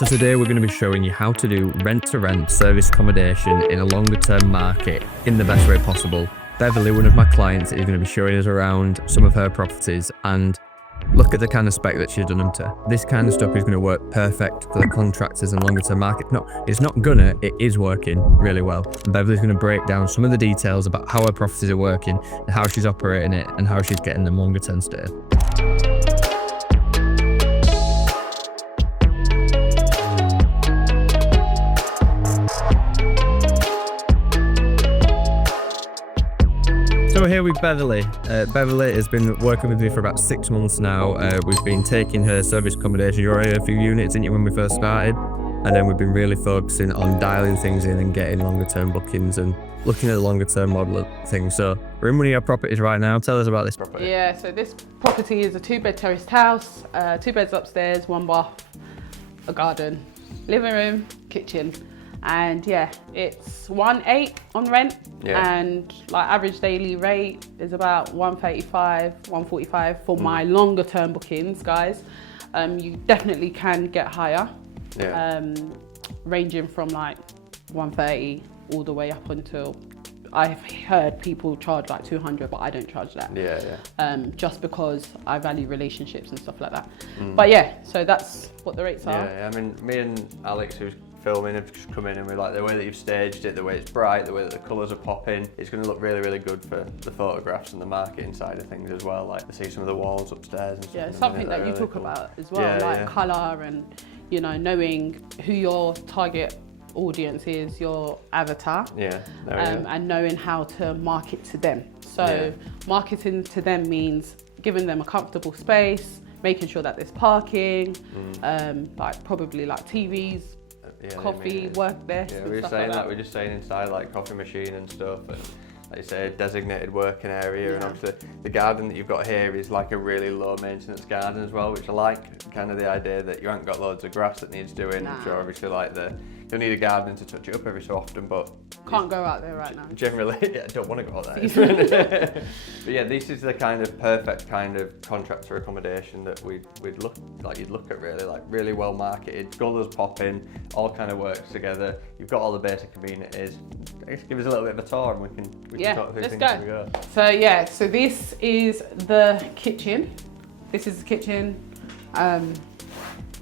So today we're going to be showing you how to do rent-to-rent service accommodation in a longer-term market in the best way possible. Beverly, one of my clients, is going to be showing us around some of her properties and look at the kind of spec that she's done them to. This kind of stuff is going to work perfect for the contractors and longer-term market. No, it's not gonna, it is working really well. And Beverly's going to break down some of the details about how her properties are working and how she's operating it and how she's getting them longer-term stay. So we're here with Beverly. Beverly has been working with me for about 6 months now. We've been taking her service accommodation. You already had a few units, didn't you, when we first started? And then we've been really focusing on dialing things in and getting longer term bookings and looking at the longer term model of things. So we're in one of your properties right now. Tell us about this property. Yeah, so this property is a 2-bed terraced house, 2 beds upstairs, 1 bath, a garden, living room, kitchen. And yeah, it's 1.8 on rent, and like average daily rate is about 135, 145 for my longer term bookings, guys. You definitely can get higher, ranging from like 130 all the way up until, I've heard people charge like 200, but I don't charge that. Just because I value relationships and stuff like that. But yeah, so that's what the rates are. I mean, me and Alex, who's filming, have just come in and we're like, the way that you've staged it, the way it's bright, the way that the colours are popping, it's going to look really, really good for the photographs and the marketing side of things as well. Like, to see some of the walls upstairs and stuff. Yeah, something that you talk about as well, like colour and, you know, knowing who your target audience is, your avatar, and knowing how to market to them. So marketing to them means giving them a comfortable space, making sure that there's parking, like probably like TVs, coffee, work desk. Yeah, we were saying that. We're just saying inside, like coffee machine and stuff, and like you say, a designated working area. And obviously the garden that you've got here is like a really low maintenance garden as well, which I like. Kind of the idea that you haven't got loads of grass that needs doing. I'm sure obviously like you'll need a garden to touch it up every so often, but can't go out there right now. Generally, I don't want to go out there. But yeah, this is the kind of perfect kind of contractor accommodation that you'd look at, really, like really well marketed, colours popping, all kind of works together. You've got all the basic amenities. I guess give us a little bit of a tour and we can talk through things as we go. So yeah, so this is the kitchen. This is the kitchen.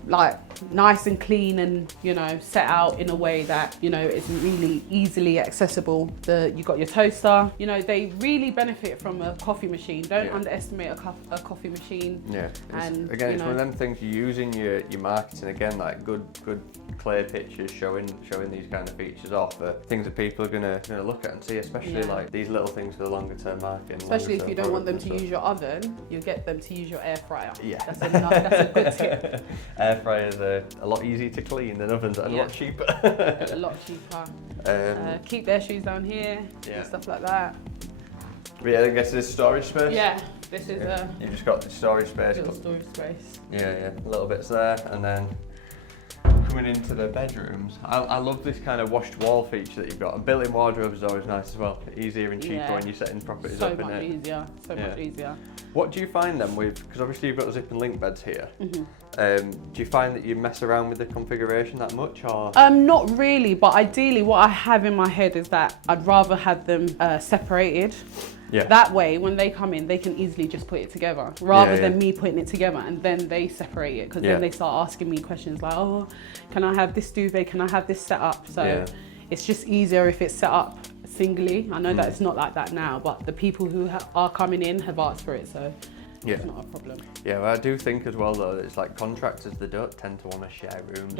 Like nice and clean and, you know, set out in a way that, you know, is really easily accessible. You got your toaster. You know, they really benefit from a coffee machine. Don't underestimate a coffee machine. And again, it's one of them things you use in your marketing. Again, like good clear pictures showing these kind of features off, things that people are gonna look at and see, especially like these little things for the longer term market. Especially if you don't want them to use your oven, you get them to use your air fryer. That's a good tip. Air fryers are a lot easier to clean than ovens, and a lot cheaper. A lot cheaper. Keep their shoes down here, and stuff like that. But yeah, I guess this storage space. Yeah, this is you've just got the storage space. Little storage space. Yeah, little bits there, and then coming into the bedrooms. I love this kind of washed wall feature that you've got. A built-in wardrobe is always nice as well. Easier and cheaper when you're setting properties up. So much easier. What do you find then with, because obviously you've got the zip and link beds here. Do you find that you mess around with the configuration that much, or? Not really, but ideally what I have in my head is that I'd rather have them separated. That way, when they come in, they can easily just put it together, rather than me putting it together and then they separate it, because then they start asking me questions like, oh, can I have this duvet? Can I have this set up? So it's just easier if it's set up singly. I know that it's not like that now, but the people who are coming in have asked for it, so it's not a problem. Yeah, well, I do think as well though that it's like contractors, they don't tend to want to share rooms.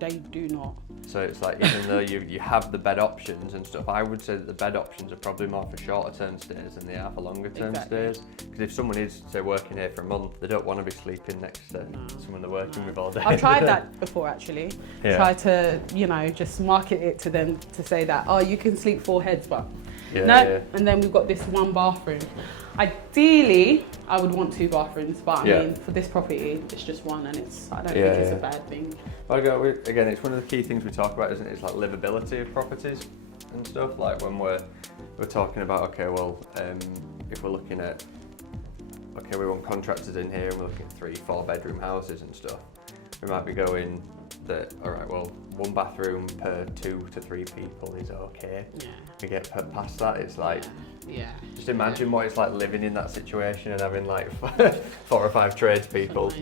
They do not. So it's like, even though you have the bed options and stuff, I would say that the bed options are probably more for shorter term stays than they are for longer term stays. Because if someone is, say, working here for a month, they don't want to be sleeping next to someone they're working with all day. I've tried that before, actually. Try to, you know, just market it to them to say that, oh, you can sleep 4 heads, but and then we've got this 1 bathroom. Ideally, I would want 2 bathrooms, but I mean, for this property, it's just 1, and I don't think it's a bad thing. Well, again, it's one of the key things we talk about, isn't it? It's like livability of properties and stuff. Like when we're talking about, okay, well, if we're looking at, okay, we want contractors in here, and we're looking at 3-4 bedroom houses and stuff. we might be going that, all right, well, 1 bathroom per 2 to 3 people is okay. Yeah. We get past that, it's like, just imagine what it's like living in that situation and having like 4 or 5 tradespeople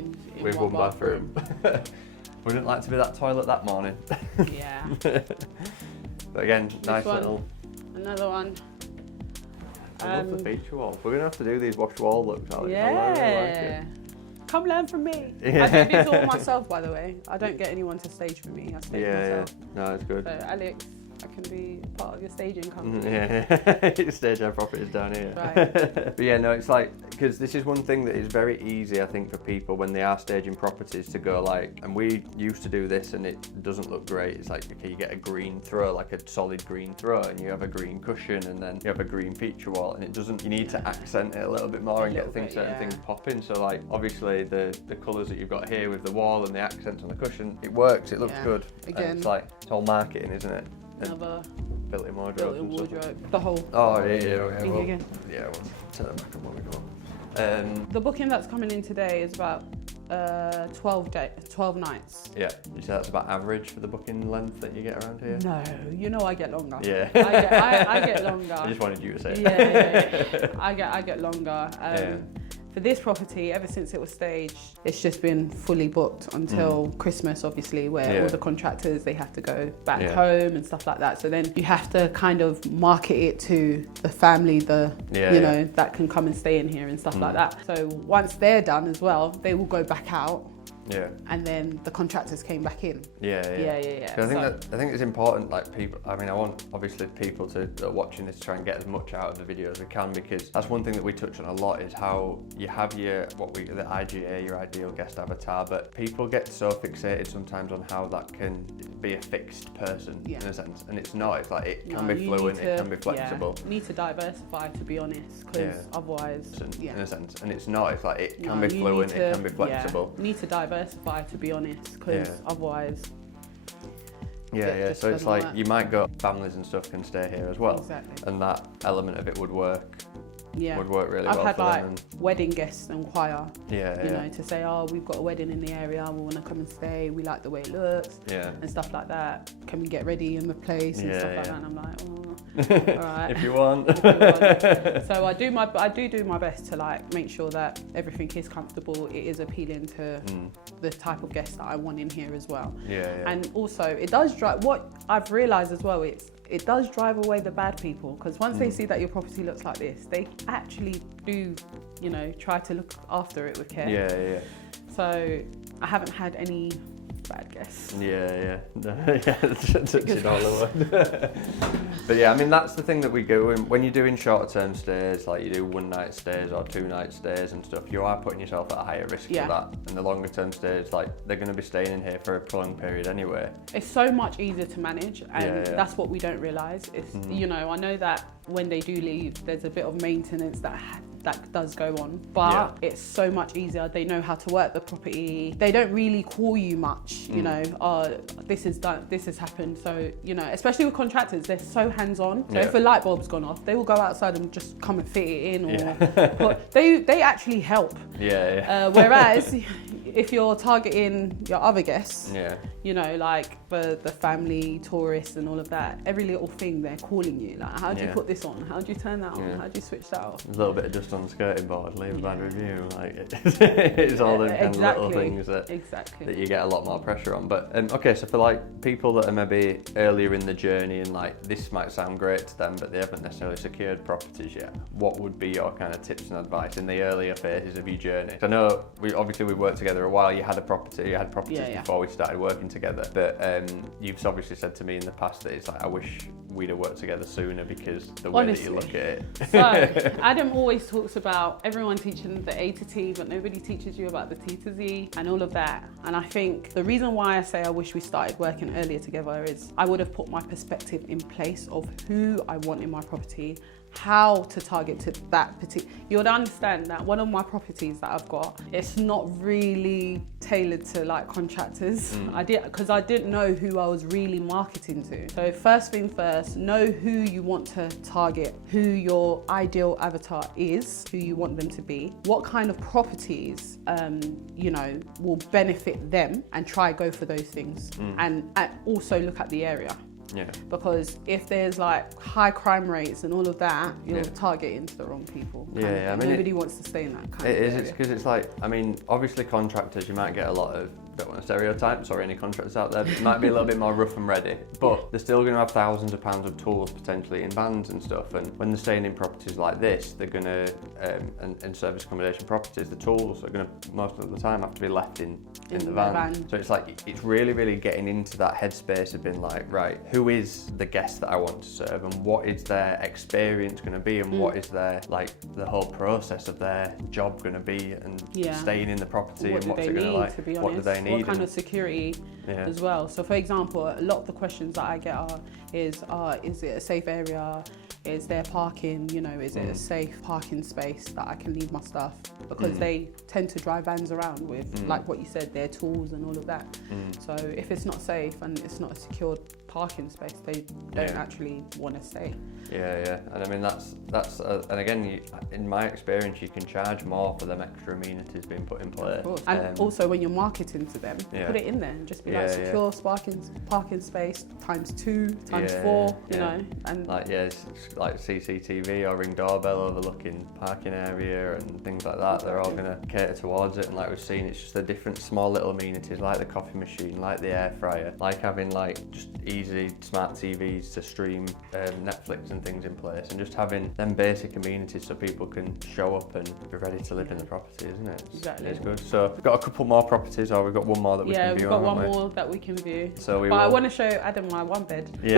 with 1 bathroom. Wouldn't like to be that toilet that morning. Yeah. But again, nice little. Another one. I love the feature wall. We're gonna have to do these wash wall looks, Alex. Yeah. Come learn from me. Yeah. I do these all myself, by the way. I don't get anyone to stage for me. I stage myself. Yeah. No, it's good. So Alex, I can be part of your staging company. Yeah, stage our properties down here. Right. But yeah, no, it's like, because this is one thing that is very easy, I think, for people when they are staging properties to go like, and we used to do this and it doesn't look great. It's like, okay, you get a green throw, like a solid green throw, and you have a green cushion, and then you have a green feature wall, and it doesn't, you need to accent it a little bit more and get certain things popping. So like, obviously the colours that you've got here with the wall and the accents on the cushion, it works, it looks good. Again, and it's like, it's all marketing, isn't it? Another built-in wardrobe. The whole. Oh yeah. We'll turn it back on when we go. The booking that's coming in today is about 12 nights. Yeah, you say that's about average for the booking length that you get around here? No, you know I get longer. Yeah. I get longer. I just wanted you to say it. Yeah. I get longer. For this property, ever since it was staged, it's just been fully booked until Christmas, obviously, where all the contractors, they have to go back home and stuff like that. So then you have to kind of market it to the family, that can come and stay in here and stuff like that. So once they're done as well, they will go back out. Yeah. And then the contractors came back in. Yeah. I think it's important, like people, I mean, I want obviously people that are watching this to try and get as much out of the video as we can, because that's one thing that we touch on a lot, is how you have the IGA, your ideal guest avatar, but people get so fixated sometimes on how that can be a fixed person in a sense, and it's not. It's like, it can be fluent, it can be flexible. You need to diversify, to be honest, because otherwise, in a sense, and it's not. It's like, it can be fluent, it can be flexible. You need to diversify, to be honest, because otherwise. So it's like you might go, families and stuff can stay here as well, exactly, and that element of it would work. Would work really well. I've had for them. wedding guests inquire, you know, to say, oh, we've got a wedding in the area, we want to come and stay, we like the way it looks, and stuff like that. Can we get ready in the place and stuff like that? And I'm like, oh, all right. If you want. So I do my best to like make sure that everything is comfortable. It is appealing to the type of guest that I want in here as well. And also, it does drive. What I've realised as well, it does drive away the bad people, because once they see that your property looks like this, they actually do, try to look after it with care. So I haven't had any bad guests. But yeah, I mean, that's the thing that we go when you're doing shorter term stays, like you do 1 night stays or 2 night stays and stuff, you are putting yourself at a higher risk for that. And the longer term stays, like, they're going to be staying in here for a prolonged period anyway. It's so much easier to manage, and that's what we don't realise. It's I know that when they do leave, there's a bit of maintenance that does go on, but it's so much easier. They know how to work the property. They don't really call you much, this is done, this has happened. So, especially with contractors, they're so hands-on. So if a light bulb's gone off, they will go outside and just come and fit it in, or they actually help. Whereas if you're targeting your other guests, like the family, tourists and all of that, every little thing they're calling you, like, how do you put this on? How do you turn that on? How do you switch that off? A little bit of dust on the skirting board, leave a bad review. Like, it's all those kind of little things that you get a lot more pressure on. But okay, so for like people that are maybe earlier in the journey and like this might sound great to them, but they haven't necessarily secured properties yet, what would be your kind of tips and advice in the earlier phases of your journey? I know we've worked together a while. You had properties before we started working together, but you've obviously said to me in the past that it's like, I wish we'd have worked together sooner, because the way that you look at it. So Adam always talks about everyone teaching the A to T, but nobody teaches you about the T to Z and all of that. And I think the reason why I say I wish we started working earlier together is I would have put my perspective in place of who I want in my property, how to target to that particular. You would understand that one of my properties that I've got, it's not really tailored to like contractors. Because I didn't know who I was really marketing to. So first thing first, know who you want to target, who your ideal avatar is, who you want them to be, what kind of properties will benefit them, and try go for those things. And also look at the area. Yeah. Because if there's like high crime rates and all of that, you'll target into the wrong people. I mean, nobody wants to stay in that kind of area. It's because it's like, I mean, obviously contractors, you might get a lot of, don't want to stereotype, sorry any contractors out there, might be a little bit more rough and ready, but they're still going to have thousands of pounds of tools potentially in vans and stuff, and when they're staying in properties like this, they're going to, and service accommodation properties, the tools are going to most of the time have to be left in the van. So it's like, it's really, really getting into that headspace of being like, right, who is the guest that I want to serve, and what is their experience going to be, and what is their, like, the whole process of their job going to be, and staying in the property, and what's it going to like, what do they need, what kind of security as well. So for example, a lot of the questions that I get is it a safe area? Is there parking? Is it a safe parking space that I can leave my stuff? Because they tend to drive vans around with, like what you said, their tools and all of that. So if it's not safe and it's not a secured parking space, they don't actually want to stay. And I mean that's and again, in my experience, you can charge more for them extra amenities being put in place. Of course. And also when you're marketing to them, put it in there and just be like secure parking space ×2, ×4, you know, and like it's like CCTV or Ring doorbell overlooking parking area and things like that. They're all going to cater towards it, and like we've seen, it's just the different small little amenities like the coffee machine, like the air fryer, like having like just easy smart TVs to stream Netflix and things in place, and just having them basic amenities so people can show up and be ready to live in the property, isn't it? Exactly. It's good. So we've got a couple more properties, or we've got one more that we can view. Yeah, we've got one more that we can view. So I want to show Adam my one bed. You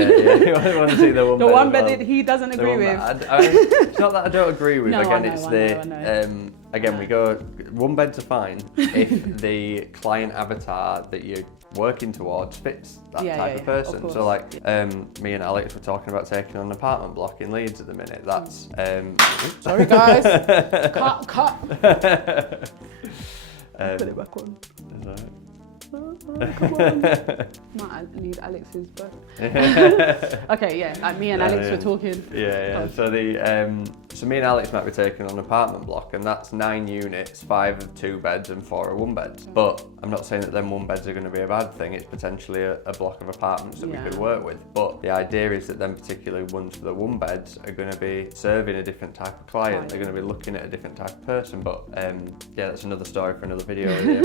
want to see the one bed. The one bed that he doesn't agree with. It's not that I don't agree with. No, again, I know. Again, we go, one beds are fine if the client avatar that you're working towards fits that type of person. So like, me and Alex were talking about taking on an apartment block in Leeds at the minute. That's sorry guys. cut. Put it back on. Is that it? Come on. Might need Alex's book. Okay, me and Alex were talking. So me and Alex might be taking on an apartment block, and that's 9 units, 5 of 2 beds and 4 are 1 beds. But I'm not saying that them 1 beds are going to be a bad thing. It's potentially a block of apartments that we could work with. But the idea is that them particular ones for the 1 beds are going to be serving a different type of client. They're going to be looking at a different type of person. But that's another story for another video with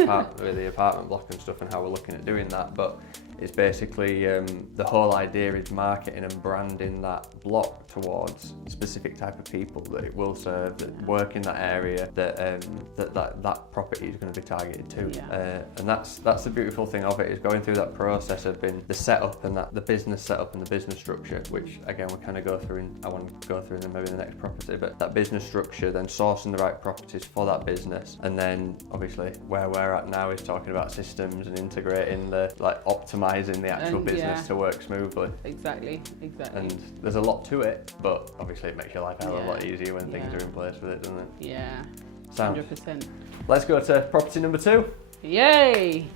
the apartment block and stuff, and how we're looking at doing that. But it's basically the whole idea is marketing and branding that block towards a specific type of people that it will serve, that work in that area, that property is going to be targeted to. And that's the beautiful thing of it, is going through that process of the setup and the business setup and the business structure, which again we kind of go through, I want to go through in maybe the next property, but that business structure, then sourcing the right properties for that business, and then obviously where we're at now is talking about systems and integrating optimizing the actual business to work smoothly. Exactly. And there's a lot to it, but obviously it makes your life a hell of a lot easier when things are in place with it, doesn't it? Yeah. Sound. 100%. Let's go to property number 2. Yay!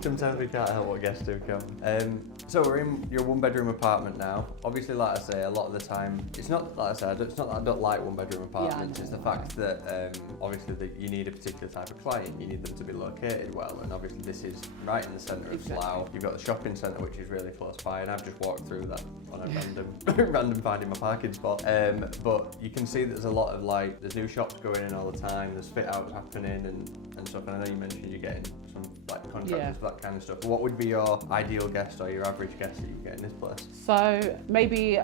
Sometimes we can't help what guests do come. So we're in your 1-bedroom apartment now. Obviously, like I say, a lot of the time, it's not like I said, it's not that I don't like 1-bedroom apartments. It's the fact that obviously that you need a particular type of client. You need them to be located well, and obviously this is right in the centre of Slough. You've got the shopping centre, which is really close by, and I've just walked through that on a random finding my parking spot. But you can see there's a lot of there's new shops going in all the time. There's fit outs happening and stuff. And I know you mentioned you're getting some contractors for that kind of stuff. What would be your ideal guest or your average guest that you get in this place? So maybe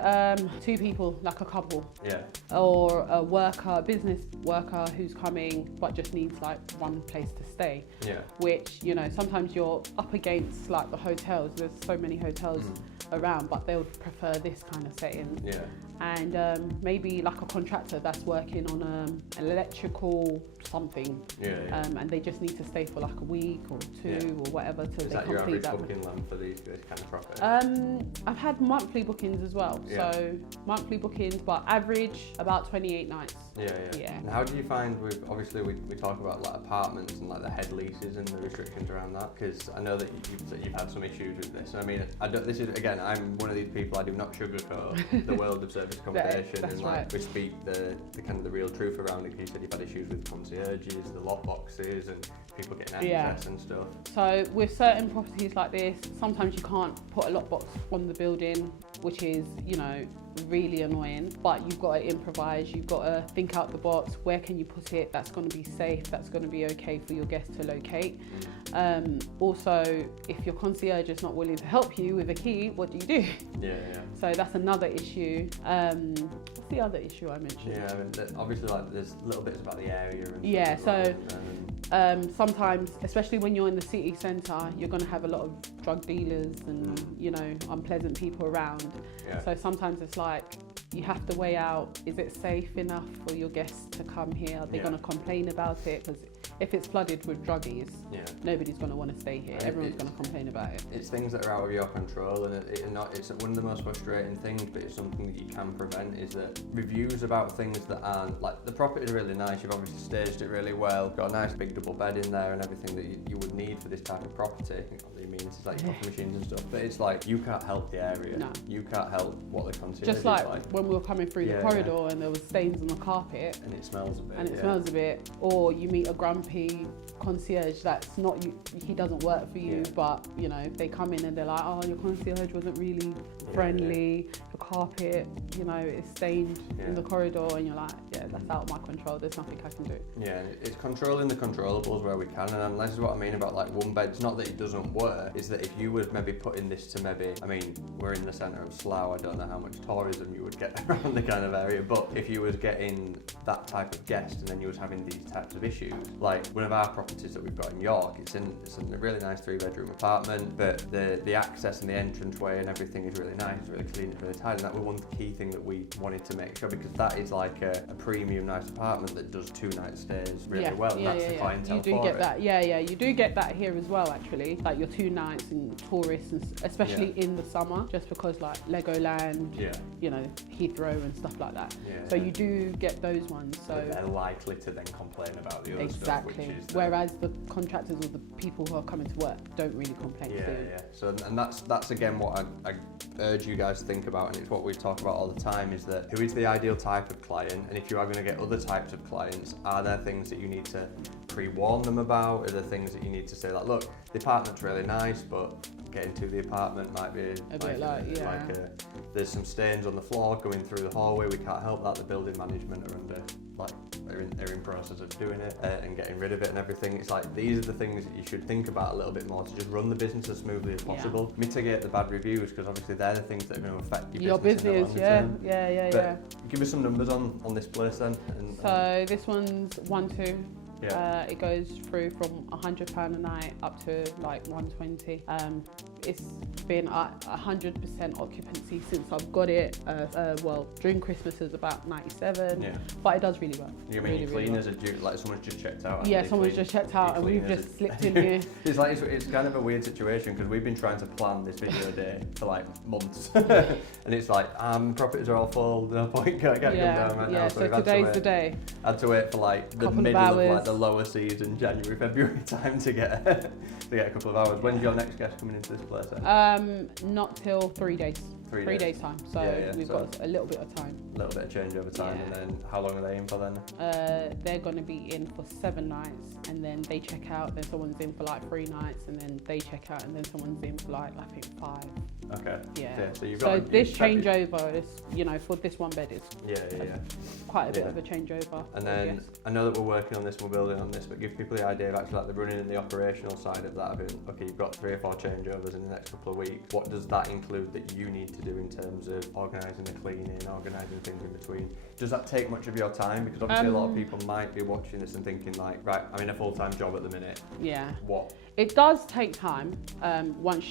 2 people, like a couple. Yeah. Or a worker, business worker who's coming but just needs like one place to stay. Yeah. Which, you know, sometimes you're up against like the hotels. There's so many hotels around, but they would prefer this kind of setting. Yeah. And maybe like a contractor that's working on an electrical something. Yeah. And they just need to stay for like a week or 2 or whatever till they complete that. Is that your average booking length for this kind of property? I've had monthly bookings as well. Yeah. So monthly bookings, but average about 28 nights. Yeah. And how do you find with, obviously we talk about like apartments and like the head leases and the restrictions around that, because I know that you've had some issues with this. I mean, this is, again, I'm one of these people, I do not sugarcoat the world of service accommodation, and like right. we speak the kind of the real truth around it. You said you've had issues with concierges, the lock boxes, and people getting access and stuff. So with certain properties like this, sometimes you can't put a lockbox on the building, which is, you know, really annoying, but you've got to improvise, you've got to think out the box. Where can you put it that's going to be safe, that's going to be okay for your guests to locate? Also, if your concierge is not willing to help you with a key, what do you do? Yeah. So that's another issue. What's the other issue I mentioned? Yeah, I mean, obviously like there's little bits about the area and yeah, stuff so sometimes, especially when you're in the city centre, you're going to have a lot of drug dealers and, you know, unpleasant people around. Yeah. So sometimes it's like, you have to weigh out, is it safe enough for your guests to come here? Are they going to complain about it? Because if it's flooded with druggies, nobody's going to want to stay here. Everyone's going to complain about it. It's things that are out of your control, and it's one of the most frustrating things, but it's something that you can prevent, is that reviews about things that aren't, like the property is really nice, you've obviously staged it really well, got a nice big double bed in there and everything that you would need for this type of property. The amenities like your coffee machines and stuff, but it's like you can't help the area. No. You can't help what the concierge just like when we were coming through the corridor and there was stains on the carpet and it smells a bit. Smells a bit, or you meet a grumpy concierge that's not you, he doesn't work for you, but you know, they come in and they're like, oh, your concierge wasn't really friendly, the carpet, you know, is stained in the corridor, and you're like, that's out of my control, there's nothing I can do. Yeah, it's controlling the controllables where we can, and this is what I mean about like one bed. It's not that it doesn't work, is that if you would maybe put in this to maybe, I mean, we're in the centre of Slough, I don't know how much tourism you would get around the kind of area, but if you was getting that type of guest and then you was having these types of issues, like one of our properties that we've got in York, it's in a really nice 3-bedroom apartment, but the access and the entranceway and everything is really nice, it's really clean, it's really tidy, and that was one key thing that we wanted to make sure, because that is like a premium nice apartment that does 2-night stays really well, and that's the clientele you do for get it. that, you do get that here as well actually, like your 2 nights and tourists, and especially in the summer, just because like Legoland, you know, Heathrow and stuff like that. So you do get those ones. So but they're likely to then complain about the other stuff, which is whereas the contractors or the people who are coming to work don't really complain. So and that's again what I urge you guys to think about, and it's what we talk about all the time, is that who is the ideal type of client, and if you are going to get other types of clients, are there things that you need to pre-warn them about? Are there things that you need to say like, look, the apartment's really nice, but getting to the apartment might be a bit like there's some stains on the floor going through the hallway, we can't help that, the building management are under they're in process of doing it and getting rid of it and everything. It's like these are the things that you should think about a little bit more to just run the business as smoothly as possible. Mitigate the bad reviews, because obviously they're the things that are going to affect your business. Give us some numbers on this place then. So this one's 1-2. It goes through from £100 a night up to like 120. It's been at 100% occupancy since I've got it. Well, during Christmas it was about 97, but it does really well. You mean your cleaners are due, like someone's just checked out? Someone's just checked out and we've just slipped in here. It's kind of a weird situation, because we've been trying to plan this video day for like months, and it's like properties are all full, no point getting them down right now. So today's the day. Had to wait for like the middle of like the lower season, January, February time to get a couple of hours. When's your next guest coming into this place then? Not till 3 days. 3 days time, so we've got a little bit of time. A little bit of change over time, and then how long are they in for then? They're going to be in for 7 nights, and then they check out, then someone's in for like 3 nights, and then they check out, and then someone's in for like, I think 5. Okay. Yeah. So you've got. So this changeover is, you know, for this one bed is. Yeah. Quite a bit of a changeover. And then I know that we're working on this, we're building on this, but give people the idea of actually like the running and the operational side of that. Okay, you've got 3 or 4 changeovers in the next couple of weeks. What does that include that you need to do in terms of organising the cleaning, organising things in between? Does that take much of your time? Because obviously a lot of people might be watching this and thinking like, right, I'm in a full-time job at the minute. Yeah. What? It does take time when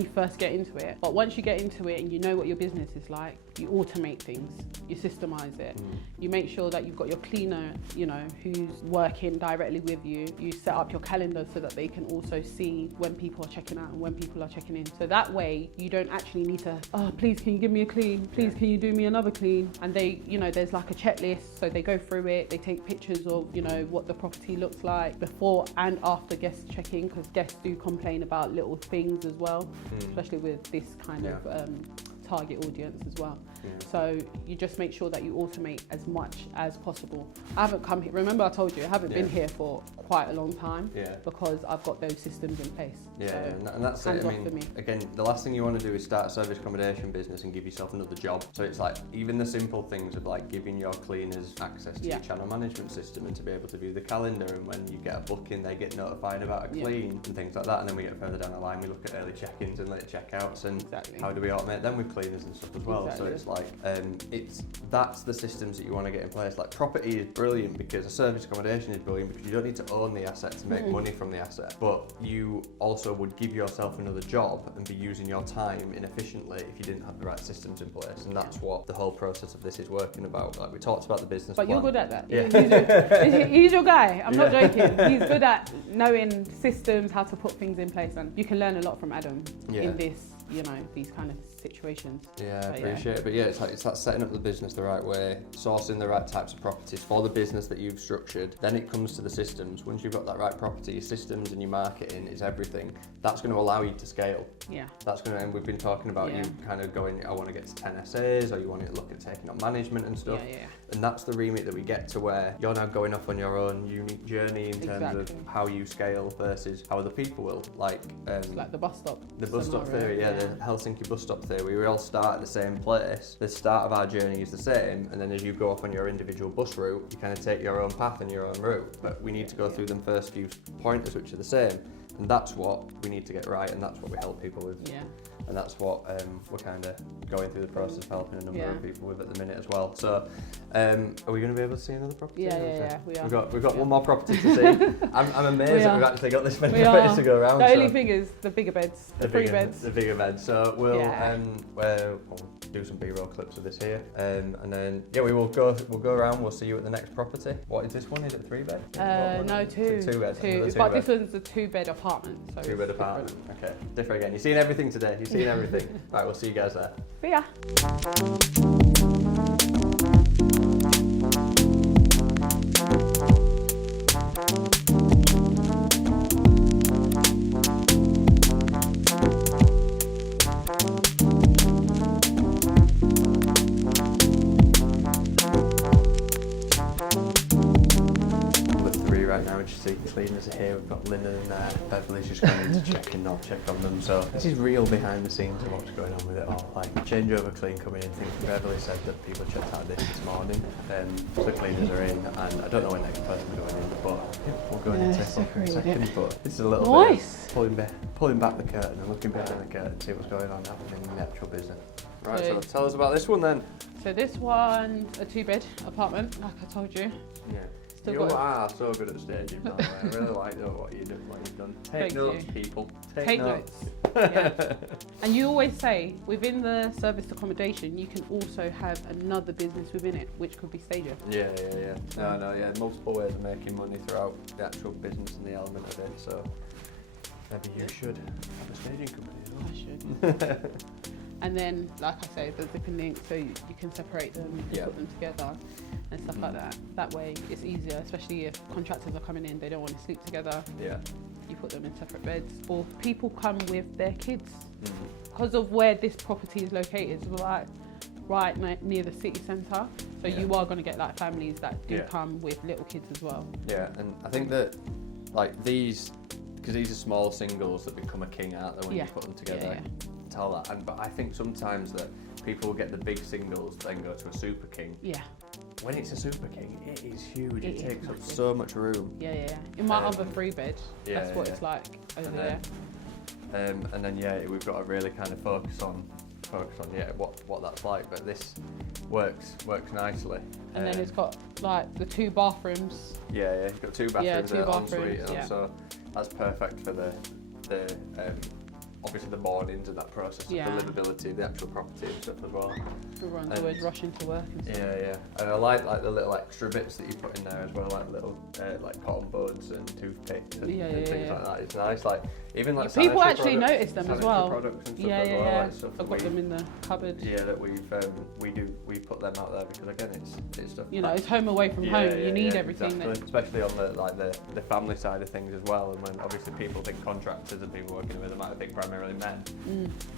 you first get into it, but once you get into it and you know what your business is like, you automate things, you systemize it, you make sure that you've got your cleaner, you know, who's working directly with you. You set up your calendar so that they can also see when people are checking out and when people are checking in. So that way you don't actually need to, oh, please can you give me a clean? Please can you do me another clean? And they, you know, there's like a checklist, so they go through it, they take pictures of, you know, what the property looks like before and after guests check in, because guests do complain about little things as well, especially with this kind of target audience as well. So you just make sure that you automate as much as possible. I haven't come here, remember I told you, I haven't been here for quite a long time because I've got those systems in place. And that's it. I mean, again, the last thing you want to do is start a service accommodation business and give yourself another job. So it's like even the simple things of like giving your cleaners access to your channel management system and to be able to view the calendar, and when you get a booking they get notified about a clean and things like that. And then we get further down the line, we look at early check-ins and late checkouts and how do we automate them with cleaners and stuff as well. So it's like that's the systems that you want to get in place. Like property is brilliant because a service accommodation is brilliant because you don't need to own the asset to make money from the asset, but you also would give yourself another job and be using your time inefficiently if you didn't have the right systems in place. And that's what the whole process of this is working about. Like we talked about the business plan. You're good at that. He's your guy. I'm not joking. He's good at knowing systems, how to put things in place, and you can learn a lot from Adam in this, you know, these kind of situations. Yeah, I appreciate it. But yeah, it's like setting up the business the right way, sourcing the right types of properties for the business that you've structured. Then it comes to the systems. Once you've got that right property, your systems and your marketing is everything. That's going to allow you to scale. Yeah. That's going to, and we've been talking about you kind of going, I want to get to 10 SAs, or you want to look at taking on management and stuff. And that's the remit that we get to where you're now going off on your own unique journey in terms of how you scale versus how other people will. Like the bus stop. The bus stop theory, the Helsinki bus stop theory. We all start at the same place. The start of our journey is the same, and then as you go off on your individual bus route, you kind of take your own path and your own route. But we need to go through them first few pointers, which are the same. And that's what we need to get right, and that's what we help people with. Yeah. And that's what we're kind of going through the process of helping a number of people with at the minute as well. So, are we going to be able to see another property? Yeah, we are. We've got one more property to see. I'm amazed that we've actually got this many properties to go around. The only thing is the bigger beds, the 3 beds. The bigger beds. So we'll do some B-roll clips of this here, and then we'll go around. We'll see you at the next property. What is this one? Is it 3 bed? No, 2. 2 beds. But this one's a 2-bed apartment. So 2-bed apartment. Okay, different again. You've seen everything today. You've seen everything. Right, we'll see you guys there. See ya. Cleaners are here, we've got Lynn and Beverly's just gone in to check on them. So this is real behind the scenes of what's going on with it all. Like changeover clean coming in. I think Beverly said that people checked out this morning. The cleaners are in, and I don't know when next person we're going in, but we'll go into it for a second. But this is a little bit of pulling back the curtain and looking behind the curtain to see what's going on happening in the actual business. Right, so tell us about this one then. So this one's a 2-bed apartment, like I told you. Yeah. You are so good at staging, by the way. I really like what you've done. Take notes, people. Take notes. Yeah. And you always say, within the service accommodation, you can also have another business within it, which could be staging. Yeah. Multiple ways of making money throughout the actual business and the element of it. So maybe you should have a staging company as well. I should. And then, like I say, the zipping link, so you can separate them, you can put them together and stuff like that. That way it's easier, especially if contractors are coming in, they don't want to sleep together. Yeah. You put them in separate beds. Or people come with their kids. Because of where this property is located, it's like right near the city centre. So you are going to get like families that do come with little kids as well. Yeah, and I think that like these, because these are small singles that become a king, aren't they, when you put them together. tell that. But I think sometimes that people will get the big singles, then go to a Super King. Yeah. When it's a Super King, it is huge. It takes up so much room. Yeah. In my other 3-bed, that's what it's like over there. And then we've got to really kind of focus on what that's like. But this works nicely. And then it's got like the 2 bathrooms. Yeah, it's got 2 bathrooms, two en suite, bathrooms, and so that's perfect for the obviously the mornings and that process of the livability of the actual property and stuff as well. Everyone's always rushing to work and stuff. Yeah. And I like the little extra bits that you put in there as well, like little like cotton buds and toothpicks and things like that. It's nice, like even like people actually notice them as well. Products and stuff as well, like stuff I've got them in the cupboard. Yeah, that we put them out there because again it's stuff. You know, it's home away from home. You need everything. Exactly. Especially on the family side of things as well. And when obviously people think contractors and people working with them might think primarily men.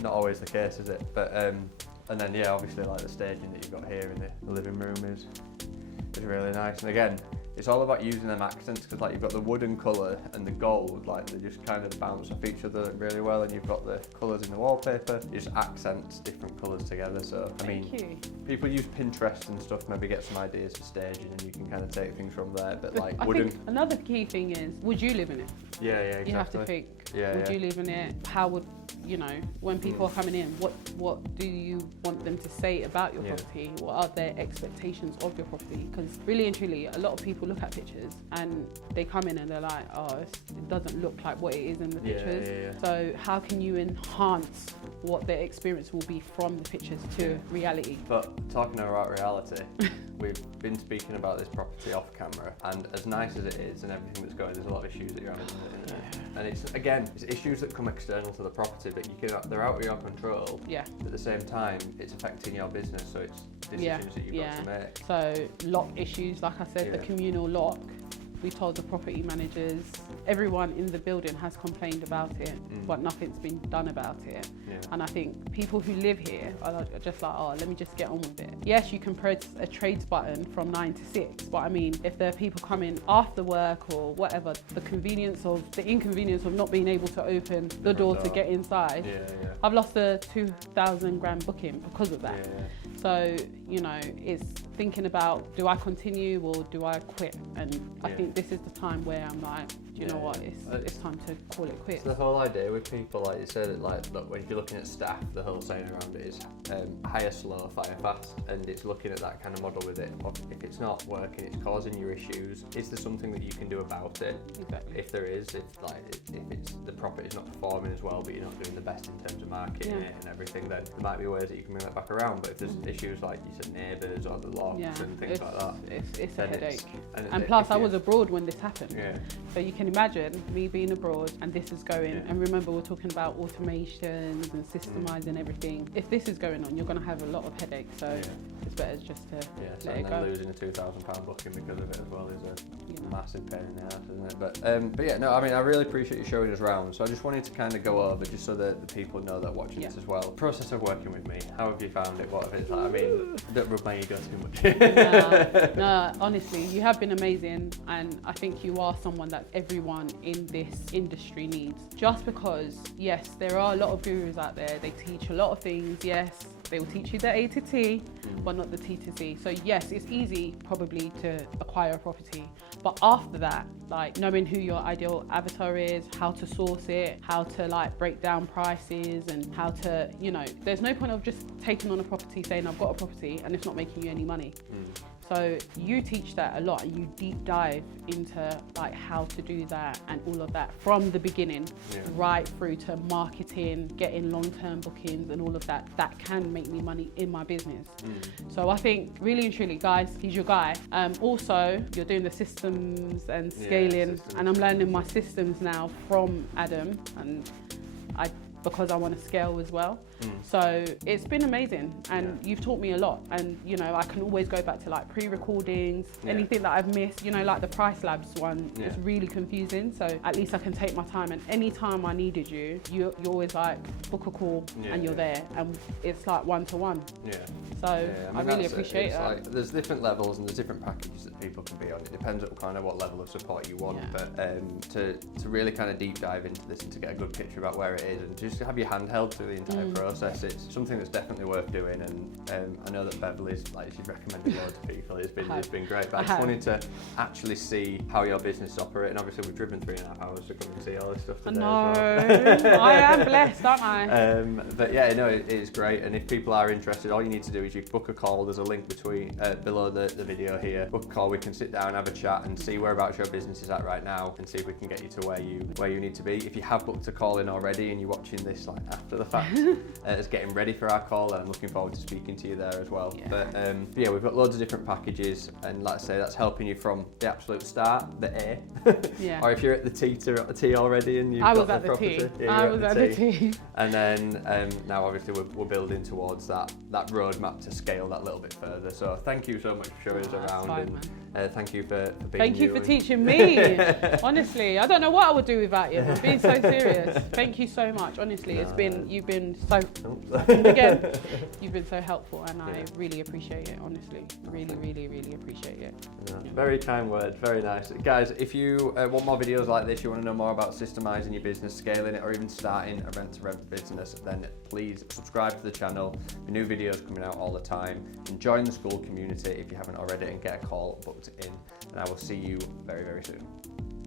Not always the case, is it? But and then obviously like the staging that you've got here in the living room is really nice. And again, it's all about using them accents because like you've got the wooden colour and the gold, like they just kind of bounce off each other really well. And you've got the colours in the wallpaper, it just accents different colours together. So I mean, people use Pinterest and stuff, maybe get some ideas for staging, and you can kind of take things from there. But like I think another key thing is, would you live in it? Yeah, exactly. You have to think, would you live in it? How would, when people are coming in, what do you want them to say about your property? What are their expectations of your property? Because really and truly, a lot of people look at pictures and they come in and they're like, it doesn't look like what it is in the pictures. So how can you enhance what their experience will be from the pictures to reality? But talking about reality, we've been speaking about this property off camera, and as nice as it is and everything that's going, there's a lot of issues that you're having in it. And it's issues that come external to the property that they're out of your control. Yeah. At the same time, it's affecting your business, so it's decisions that you've got to make. So lock issues, like I said, the communal lock. We told the property managers, everyone in the building has complained about it, but nothing's been done about it. And I think people who live here are just like, let me just get on with it. Yes, you can press a trades button from 9 to 6, but I mean, if there are people coming after work or whatever, the inconvenience of not being able to open the door to get inside. I've lost a 2,000 grand booking because of that. So, it's thinking about, do I continue or do I quit? And I think this is the time where I'm like, you know what, it's time to call it quits. So the whole idea with people, like you said, like, look, when you're looking at staff, the whole saying around it is hire slow, fire fast, and it's looking at that kind of model with it. If it's not working, it's causing you issues, is there something that you can do about it? Exactly. If there is, if it's the property's not performing as well, but you're not doing the best in terms of marketing it and everything, then there might be ways that you can bring that back around. But if there's issues like you said, neighbours or the locks and things like that, it's a headache. And plus, I was abroad when this happened. So you can imagine me being abroad and this is going, and remember we're talking about automations and systemizing everything. If this is going on, you're going to have a lot of headaches, so it's better just to let it go. And then losing a £2,000 booking because of it as well is a massive pain in the ass, isn't it? But yeah, no, I mean, I really appreciate you showing us around, so I just wanted to kind of go over, just so that the people know that watching this as well. Process of working with me, how have you found it? What have it like? I mean, don't rub my ego too much. No, honestly, you have been amazing, and I think you are someone that everyone in this industry needs. Just because, yes, there are a lot of gurus out there, they teach a lot of things, yes, they will teach you the A to T, but not the T to Z. So yes, it's easy probably to acquire a property, but after that, like knowing who your ideal avatar is, how to source it, how to like break down prices, and how to, there's no point of just taking on a property saying I've got a property and it's not making you any money. So you teach that a lot, and you deep dive into like how to do that and all of that from the beginning, right through to marketing, getting long-term bookings and all of that. That can make me money in my business. So I think really and truly, guys, he's your guy. Also, you're doing the systems and scaling, and I'm learning my systems now from Adam, and because I want to scale as well. So it's been amazing, and you've taught me a lot, and I can always go back to like pre-recordings, anything that I've missed, like the Price Labs one is really confusing, so at least I can take my time, and any time I needed you're always like book a call and you're there, and it's like one-to-one. So I really appreciate that. Like, there's different levels and there's different packages that people can be on. It depends on kind of what level of support you want, but to really kind of deep dive into this and to get a good picture about where it is, and just have your hand held through the entire process. process. It's something that's definitely worth doing, and I know that Beverly's, like, she's recommended loads of people. It's been great, but I just wanted to actually see how your business is operating. Obviously, we've driven 3.5 hours to come and see all this stuff today. No, as well. I am blessed, aren't I? But yeah, no, it is great, and if people are interested, all you need to do is you book a call. There's a link below the video here. Book a call, we can sit down, have a chat, and see whereabouts your business is at right now, and see if we can get you to where you need to be. If you have booked a call in already and you're watching this like after the fact, it's getting ready for our call, and I'm looking forward to speaking to you there as well. Yeah. But yeah, we've got loads of different packages, and like I say, that's helping you from the absolute start, the A, Yeah. or if you're at the T already and you've got the property. I was at the T. And then now obviously we're building towards that roadmap to scale that little bit further. So thank you so much for showing us around. Fine, and thank you for being Thank you for teaching me. Honestly, I don't know what I would do without you. I'm being so serious. Thank you so much. Honestly, you've been so again, you've been so helpful, and I really appreciate it. Honestly, really appreciate it. Very kind words, very nice. Guys, if you want more videos like this, you want to know more about systemizing your business, scaling it, or even starting a rent-to-rent business, then please subscribe to the channel. New videos coming out all the time. And join the school community if you haven't already, and get a call booked in. And I will see you very, very soon.